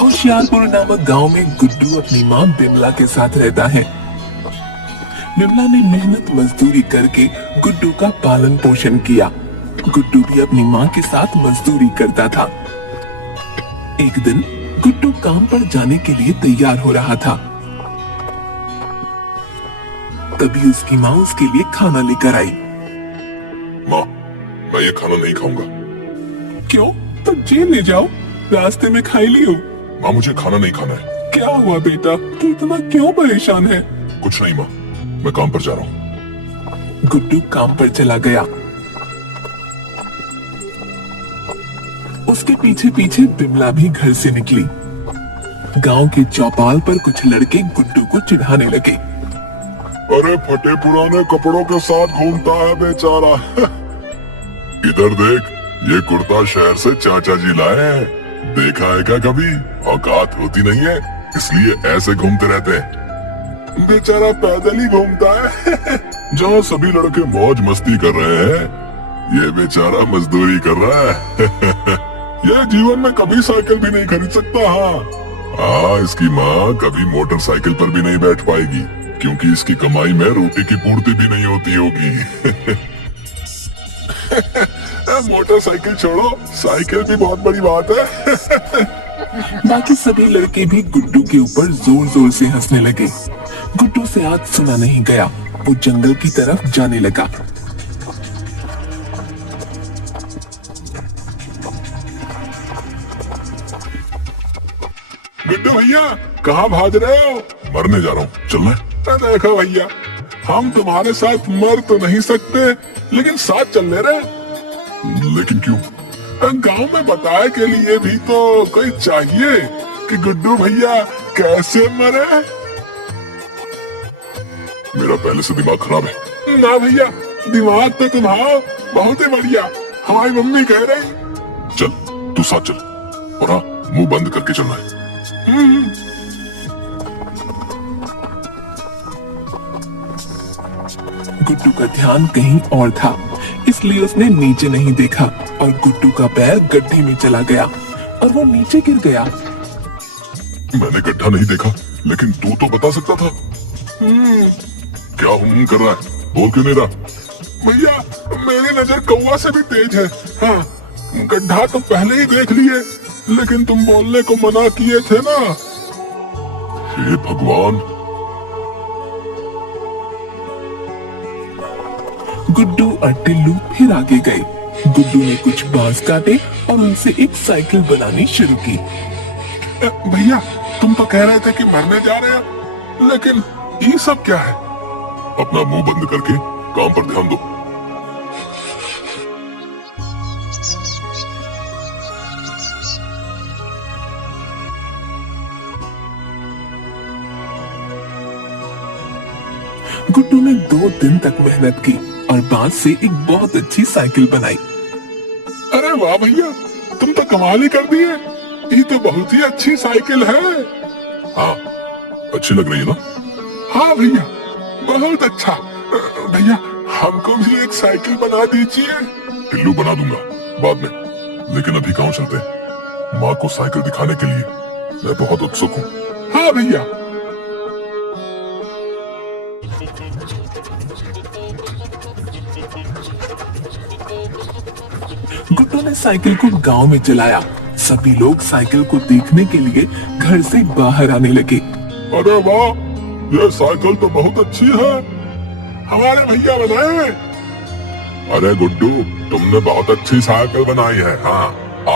होशियारपुर नामक गांव में गुड्डू अपनी मां बिमला के साथ रहता है। बिमला ने मेहनत मजदूरी करके गुड्डू का पालन पोषण किया। गुड्डू भी अपनी मां के साथ मजदूरी करता था। एक दिन गुड्डू काम पर जाने के लिए तैयार हो रहा था। तभी उसकी मां उसके लिए खाना लेकर आई। माँ, मैं ये खाना नहीं खाऊंगा। क्यों? तो जेल ले जाओ, रास्ते में खाई लियो। माँ, मुझे खाना नहीं खाना है। क्या हुआ बेटा, तू इतना क्यों परेशान है? कुछ नहीं माँ, मैं काम पर जा रहा हूँ। गुड्डू काम पर चला गया। उसके पीछे पीछे बिमला भी घर से निकली। गांव के चौपाल पर कुछ लड़के गुड्डू को चिढ़ाने लगे। अरे फटे पुराने कपड़ों के साथ घूमता है बेचारा। इधर देख, ये कुर्ता शहर से चाचा जी लाए हैं। देखा है क्या कभी? औकात होती नहीं है, इसलिए ऐसे घूमते रहते हैं। बेचारा पैदल ही घूमता है। जहाँ सभी लड़के मौज मस्ती कर रहे हैं, ये बेचारा मजदूरी कर रहा है। यह जीवन में कभी साइकिल भी नहीं खरीद सकता। हाँ, इसकी माँ कभी मोटरसाइकिल पर भी नहीं बैठ पाएगी, क्योंकि इसकी कमाई में रोटी की पूर्ति भी नहीं होती होगी। मोटरसाइकिल छोड़ो, साइकिल भी बहुत बड़ी बात है। बाकी सभी लड़के भी गुड्डू के ऊपर जोर जोर से हंसने लगे। गुड्डू से आज सुना नहीं गया, वो जंगल की तरफ जाने लगा। गुड्डू भैया, कहाँ भाग रहे हो? मरने जा रहा हूँ, चलना है? देखो भैया, हम तुम्हारे साथ मर तो नहीं सकते, लेकिन साथ चल ले रहे। लेकिन क्यों? गांव में बताए के लिए भी तो कोई चाहिए कि गुड्डू भैया कैसे मरे। मेरा पहले से दिमाग खराब है। ना भैया, दिमाग तो तुम्हारा बहुत ही बढ़िया, हमारी मम्मी कह रही। चल, तू साथ चल, और हाँ, मुंह बंद करके चलना है। गुड्डू का ध्यान कहीं और था, इसलिए उसने नीचे नहीं देखा और गुड्डू का पैर गड्ढे में चला गया और वो नीचे गिर गया। मैंने गड्ढा नहीं देखा, लेकिन तू तो बता सकता था। क्या कर रहा है? बोल क्यों नहीं रहा? भैया, मेरी नजर कौवा से भी तेज है। हाँ, गड्ढा तो पहले ही देख लिए, लेकिन तुम बोलने को मना किए थे ना। हे भगवान। गुड्डू और टिल्लू फिर आगे गए। गुड्डू ने कुछ बांस काटे और उनसे एक साइकिल बनानी शुरू की। भैया, तुम तो कह रहे थे कि मरने जा रहे हो, लेकिन ये सब क्या है? अपना मुंह बंद करके काम पर ध्यान दो। गुड्डू ने 2 दिन तक मेहनत की और बांस से एक बहुत अच्छी साइकिल बनाई। अरे वाह भैया, तुम तो कमाल ही कर दिए। ये तो बहुत ही अच्छी साइकिल है। हाँ, अच्छी लग रही है ना? हाँ भैया, बहुत अच्छा। भैया, हमको भी एक साइकिल बना दीजिए। टिल्लू, बना दूंगा बाद में, लेकिन अभी गांव चलते हैं। माँ को साइकिल दिखाने के लिए मैं बहुत उत्सुक हूँ। हाँ भैया। गुड्डू ने साइकिल को गांव में चलाया। सभी लोग साइकिल को देखने के लिए घर से बाहर आने लगे। अरे वाह, ये साइकिल तो बहुत अच्छी है, हमारे भैया बनाए हैं। अरे गुड्डू, तुमने बहुत अच्छी साइकिल बनाई है। हाँ,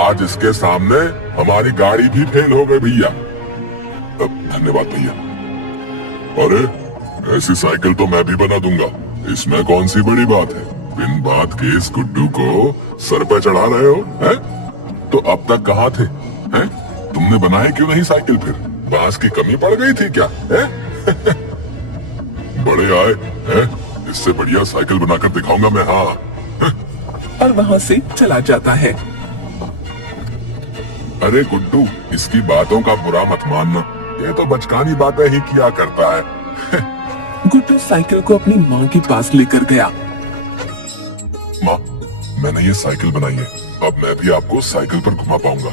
आज इसके सामने हमारी गाड़ी भी फेल हो गई भैया। धन्यवाद भैया। अरे, ऐसी साइकिल तो मैं भी बना दूंगा, इसमें कौन सी बड़ी बात है? बिन बात के इस गुड्डू को सर पे चढ़ा रहे हो, हैं? तो अब तक कहाँ थे? हैं? तुमने बनाए क्यों नहीं साइकिल फिर? बांस की कमी पड़ गई थी क्या? हैं? बड़े आए हैं? इससे बढ़िया साइकिल बनाकर दिखाऊंगा मैं। हाँ। और वहाँ से चला जाता है। अरे गुड्डू, इसकी बातों का बुरा मत मानना, ये तो बचकानी बातें ही किया करता है। गुड्डू साइकिल को अपनी माँ के पास लेकर गया। माँ, मैंने ये साइकिल बनाई है, अब मैं भी आपको साइकिल पर घुमा पाऊंगा।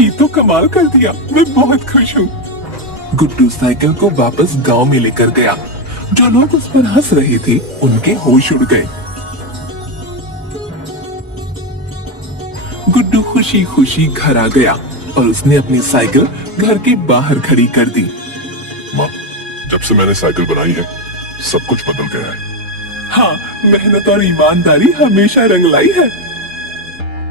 ये तो कमाल कर दिया, मैं बहुत खुश हूँ। गुड्डू साइकिल को वापस गांव में लेकर गया। जो लोग उस पर हंस रहे थे उनके होश उड़ गए। गुड्डू खुशी खुशी घर आ गया और उसने अपनी साइकिल घर के बाहर खड़ी कर दी। माँ, जब से मैंने साइकिल बनाई है सब कुछ बदल गया है। हाँ, मेहनत और ईमानदारी हमेशा रंग लाई है।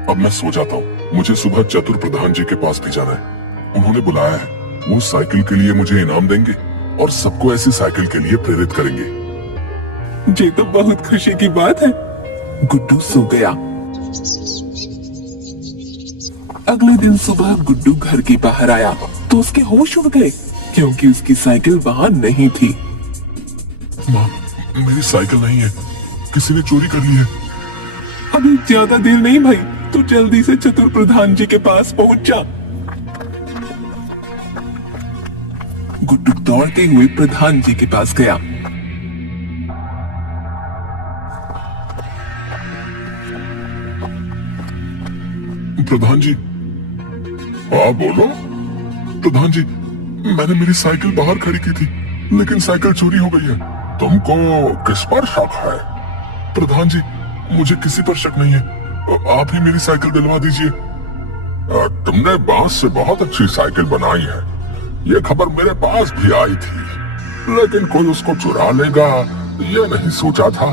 अब मैं सो जाता हूँ, मुझे सुबह चतुर प्रधान जी के पास भी जाना है। उन्होंने बुलाया है, वो साइकिल के लिए मुझे इनाम देंगे और सबको ऐसी साइकिल के लिए प्रेरित करेंगे। ये तो बहुत खुशी की बात है। गुड्डू सो गया। अगले दिन सुबह गुड्डू घर के बाहर आया तो उसके होश उड़ गए क्योंकि उसकी साइकिल वहां नहीं थी। माँ, मेरी साइकिल नहीं है, किसी ने चोरी कर ली है। अभी ज्यादा देर नहीं भाई, तू जल्दी से चतुर प्रधान जी के पास पहुंच जा। गुड्डू दौड़ते हुए प्रधान जी के पास गया। प्रधान जी। हाँ बोलो। प्रधान जी, मैंने मेरी साइकिल बाहर खड़ी की थी लेकिन साइकिल चोरी हो गई है। तुमको किस पर शक है? प्रधान जी, मुझे किसी पर शक नहीं है, आप ही मेरी साइकिल दिलवा दीजिए। तुमने बांस से बहुत अच्छी साइकिल बनाई है, ये खबर मेरे पास भी आई थी, लेकिन कोई उसको चुरा लेगा ये नहीं सोचा था।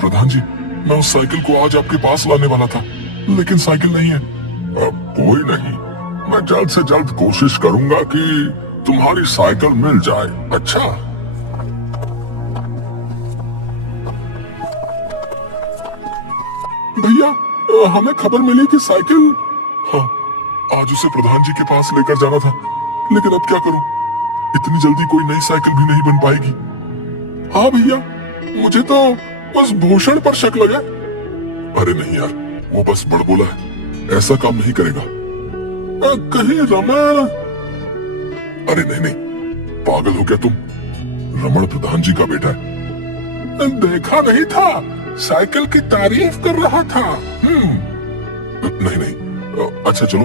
प्रधान जी, मैं उस साइकिल को आज आपके पास लाने वाला था लेकिन साइकिल नहीं है। कोई नहीं, मैं जल्द से जल्द कोशिश करूंगा कि तुम्हारी साइकिल मिल जाए। अच्छा, भैया, हमें खबर मिली कि साइकिल, हाँ, आज उसे प्रधान जी के पास लेकर जाना था, लेकिन अब क्या करूं? इतनी जल्दी कोई नई साइकिल भी नहीं बन पाएगी। हाँ भैया, मुझे तो बस भूषण पर शक लगा। अरे नहीं यार, वो बस बड़बोला है, ऐसा काम नहीं करेगा। कहीं रमण? अरे नहीं नहीं, पागल हो क्या तुम? रमण प्रधान जी का बेटा है। देखा नहीं था, साइकिल की तारीफ कर रहा था। नहीं नहीं, अच्छा चलो,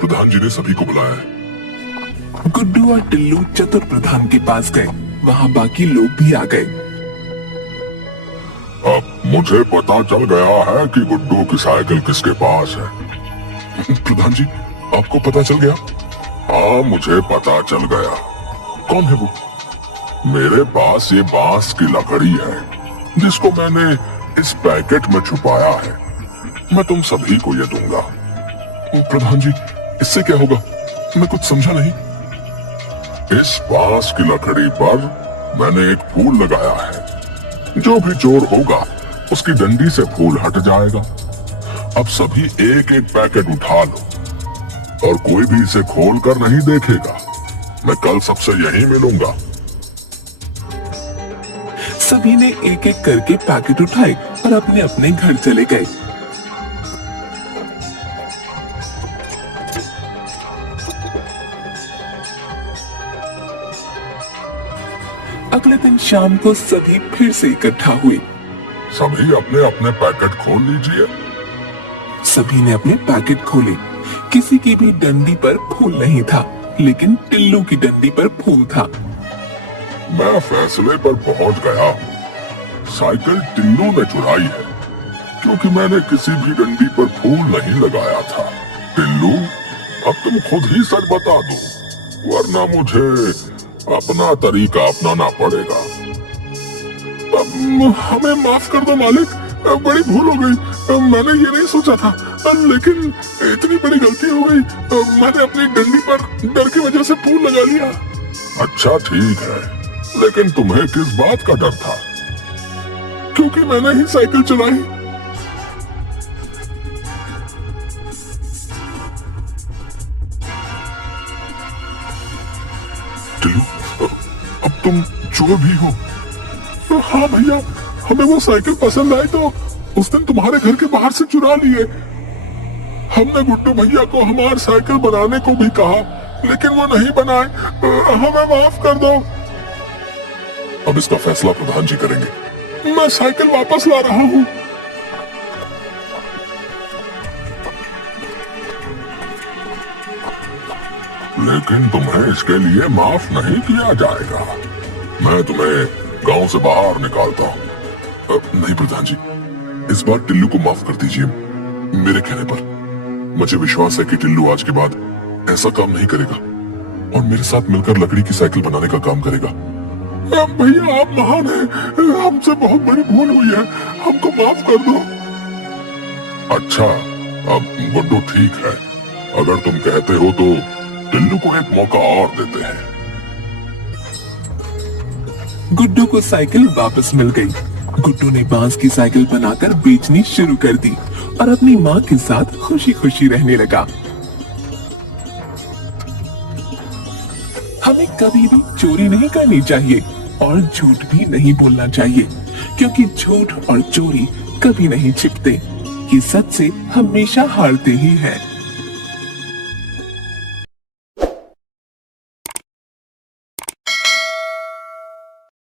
प्रधान जी ने सभी को बुलाया है। गुड्डू और टिल्लू चतुर प्रधान के पास गए। वहां बाकी लोग भी आ गए। अब मुझे पता चल गया है कि गुड्डू की साइकिल किसके पास है। प्रधान जी, आपको पता चल गया? हाँ, मुझे पता चल गया। कौन है वो? मेरे पास ये बांस की लकड़ी है जिसको मैंने इस पैकेट में छुपाया है। मैं तुम सभी को ये दूंगा। प्रधान जी, इससे क्या होगा? मैं कुछ समझा नहीं। इस बांस की लकड़ी पर मैंने एक फूल लगाया है, जो भी चोर होगा उसकी डंडी से फूल हट जाएगा। अब सभी एक एक पैकेट उठा लो और कोई भी इसे खोल कर नहीं देखेगा। मैं कल सबसे यहीं मिलूंगा। सभी ने एक एक करके पैकेट उठाए और अपने अपने घर चले गए। अगले दिन शाम को सभी फिर से इकट्ठा हुए। सभी अपने अपने पैकेट खोल लीजिए। सभी ने अपने पैकेट खोले। किसी की भी डंडी पर फूल नहीं था, लेकिन टिल्लू की डंडी पर फूल था। मैं फैसले पर पहुंच गया हूँ। साइकिल टिल्लू ने चुराई है, क्योंकि मैंने किसी भी डंडी पर फूल नहीं लगाया था। टिल्लू, अब तुम खुद ही सच बता दो, वरना मुझे अपना तरीका अपनाना पड़ेगा। हमें माफ कर दो मालिक, बड़ी भूल हो गई। मैंने ये नहीं सोचा था, लेकिन इतनी बड़ी गलती हो गई। मैंने अपनी डंडी पर डर की वजह से फूल लगा लिया। अच्छा ठीक है, लेकिन तुम्हें किस बात का डर था? क्योंकि मैंने ही साइकिल चलाई। टिल्लू, अब तुम चोर भी हो? हाँ भैया, हमें वो साइकिल पसंद आई तो उस दिन तुम्हारे घर के बाहर से चुरा लिए। हमने गुड्डू भैया को हमारी साइकिल बनाने को भी कहा, लेकिन वो नहीं बनाए। हमें माफ कर दो। अब इसका फैसला प्रधान जी करेंगे। मैं साइकिल वापस ला रहा हूँ। लेकिन तुम्हें इसके लिए माफ नहीं किया जाएगा। मैं तुम्हें गांव से बाहर निकालता हूँ। नहीं प्रधान जी, इस बार टिल्लू को माफ कर दीजिए। मेरे कहने पर मुझे विश्वास है कि टिल्लू आज के बाद ऐसा काम नहीं करेगा और मेरे साथ मिलकर लकड़ी की साइकिल बनाने का काम करेगा। भैया आप महान हैं, हमसे बहुत बड़ी भूल हुई है, हमको माफ कर दो। अच्छा, अब गुड्डू ठीक है, अगर तुम कहते हो तो टिल्लू को एक मौका और देते हैं। गुड्डू को साइकिल वापस मिल गई। गुड्डू ने बांस की साइकिल बनाकर बेचनी शुरू कर दी और अपनी माँ के साथ खुशी खुशी रहने लगा। हमें कभी भी चोरी नहीं करनी चाहिए और झूठ भी नहीं बोलना चाहिए, क्योंकि झूठ और चोरी कभी नहीं छिपते। ये सच से हमेशा हारते ही हैं।